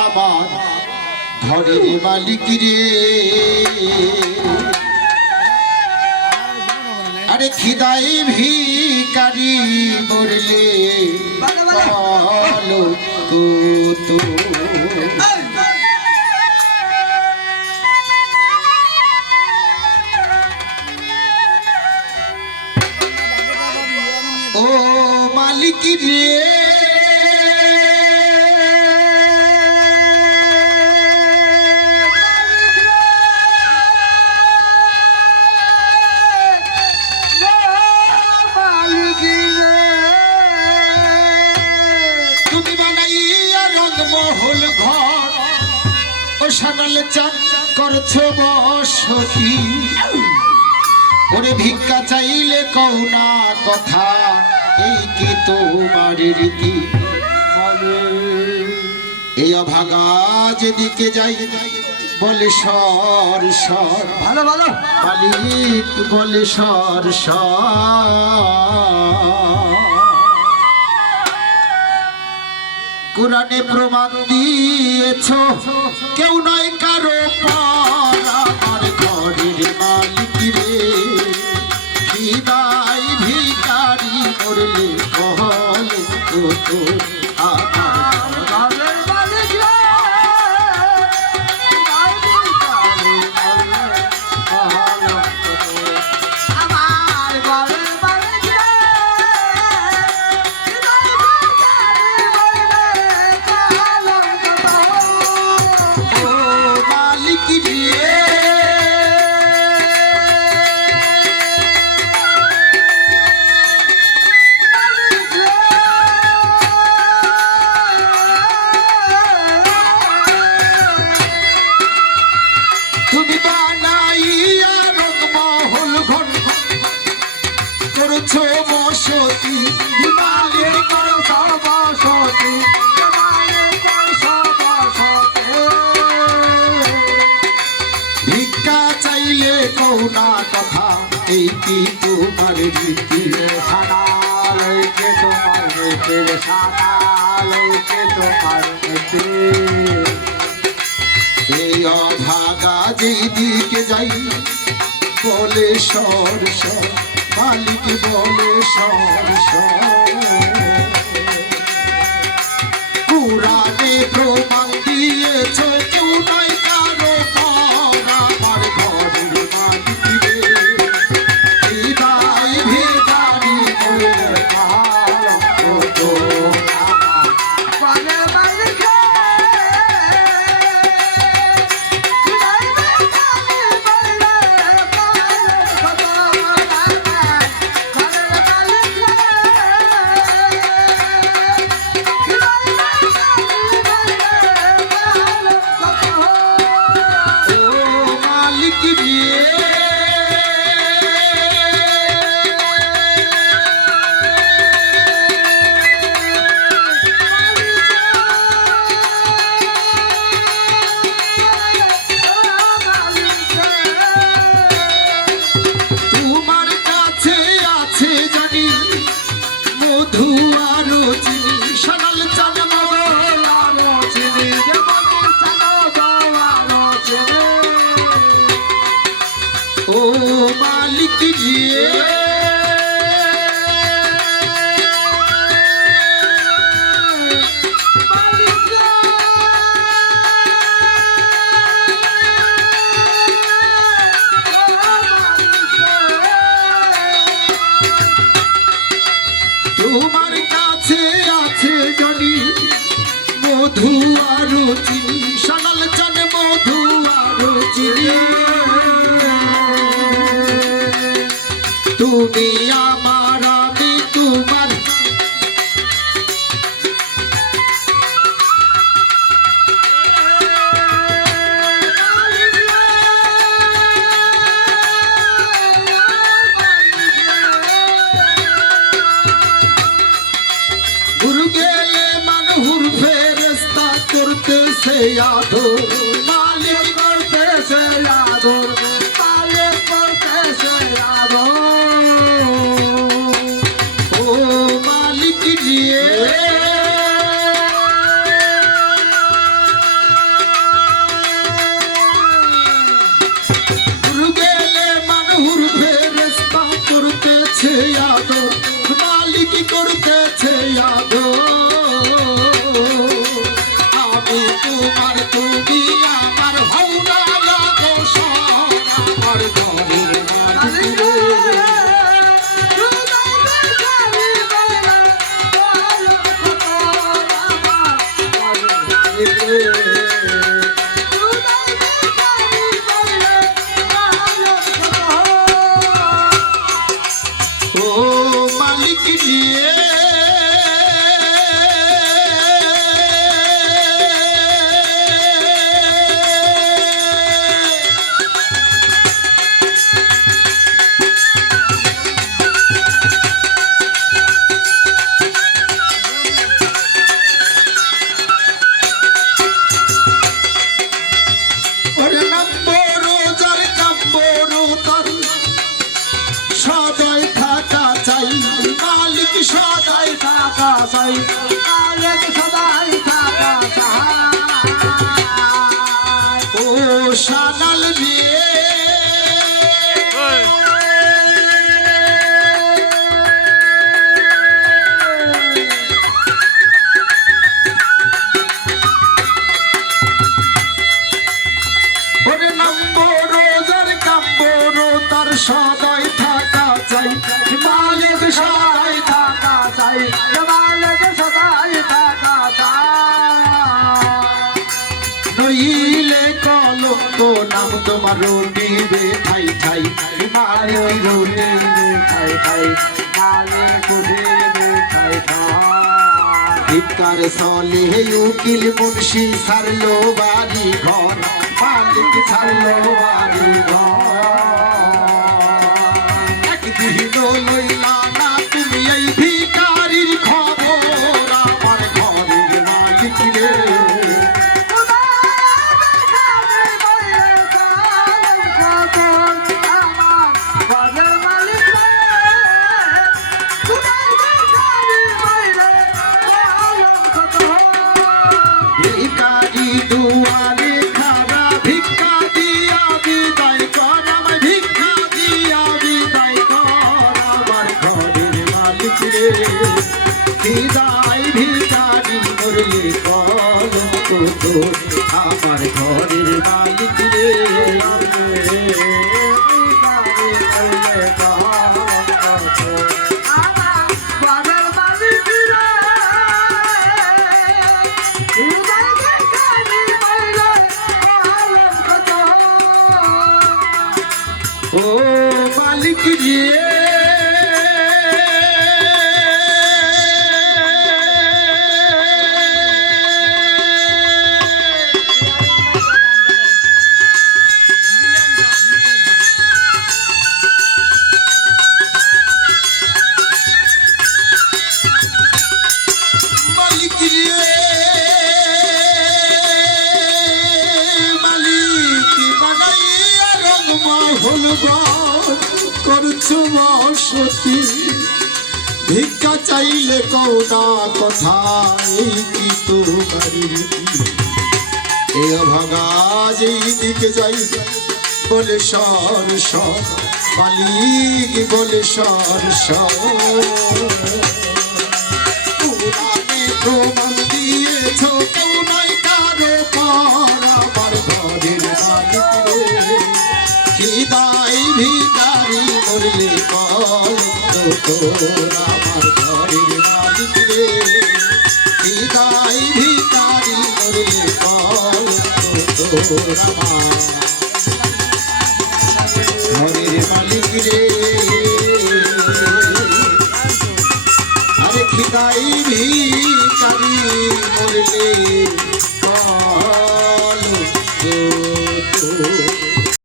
আমার ঘরের মালিক রে আরে খিদাই ভিখারি মরলে বলো তো ও মালিক রে তুমি বানাইয়া রংমহল ঘর ও সানাল চান করছো বসতি ওরে ভিক্ষা চাইলে কও না কথা এই কি তোমার রীতি এই অভাগা যেদিকে যাই বলে সর সর ভালো ভালো মালিক বলে সর সর কোরআনে প্রমাণ দিয়েছ কেউ নয় কারো পর আমার ঘরের মালিক রে খিদাই ভিখারি মরলে বলে তো আমার ঘরের মালিক রে আমার ঘরের মালিক রে ও মালিক রে তুমি বানাইয়া রংমহল ঘর করছো বসতি মালিক করো সর্বশক্তি মালিক করো সর্বশক্তি ভিক্ষা চাইলে কও না কথা এই কি তোমার রীতি সানালকে তোমার মেয়ের সানালকে তোমার মেয়ের এই অভাগা যেদিকে যাই বলে সর সর মালিক বলে সর সর পুরাণে প্রমাণ দিয়েছ কেউ নয় কারো পর আমার ঘরের মালিক রে হৃদয় ভিখারি মরলে ভালো তো ঘরের মালিক রে ঘরের মালিক ও মালিক রে তোমার কাছে আছে জানি মধু আরো চিনি সানাল চান আরো চিনি জীবনে চালো আরো চিনি ও মালিক রে তোমার কাছে আছে জানি মধু আরো চিনি সানাল চান মধু আরো চিনি তুমি আমার আমি তোমার গুরু গেলে মানুর ফেরেস্তা করতেছে আদর মালিক করতেছে আদর মালিক করতেছে আদর ও মালিক রে মালিক রে ও মালিক দিয়ে ওরে নম্বর যার কাম্বর তার সদয় থাকা চাই মালিক সদয় থাকা চাই মালিক সদাই থাকা চাই ও সানাল দিয়ে ওরে নম্বর যার কাম্বর তার সদয় থাকা চাই মালিক সদয় থাকা চাই মালিক সদাই থাকা চাই নইলে কলঙ্ক নাম তোমার নিবে ঠাই ঠাই মালিক রোনে খাই খাই মালিক উঠিবে খাই খাই ভিকার চলে উকিল মুন্সি ছাড়লো বাড়ি ঘর মালিক ছাড়লো বাড়ি ঘর একদিন লইলা না তুমি এই ভিকারির খবর আমার ঘরের মালিক রে ভিকারি দুয়ারে খারা ভিক্ষা দিয়া বিদায় কর আমার ভিক্ষা দিয়া বিদায় কর আমার ঘরের মালিক রে বিদায় ভিকারি করলে কলঙ্ক তোর আমার ঘরের মালিক রে ও মালিক রে মালিক রে মালিক বানাইয়া রংমহল করছো বসতি ভিক্ষা চাইলে কৌনা কথা এই কি তোমারি এ ভাগা যেই দিকে যাই বলে সর সর মালিক বলে সর সর পুরাণে প্রমাণ দিয়েছ কেউ নয় কারো পর আমার ঘরের মালিক রে খিদাই ভিখারি মরলে কলঙ্ক তোর আমার ঘরের মালিক রে খিদাই ভিখারি মরলে কলঙ্ক তোর আমার ঘরের মালিক রে আরে খিদাই ভিখারি মরলে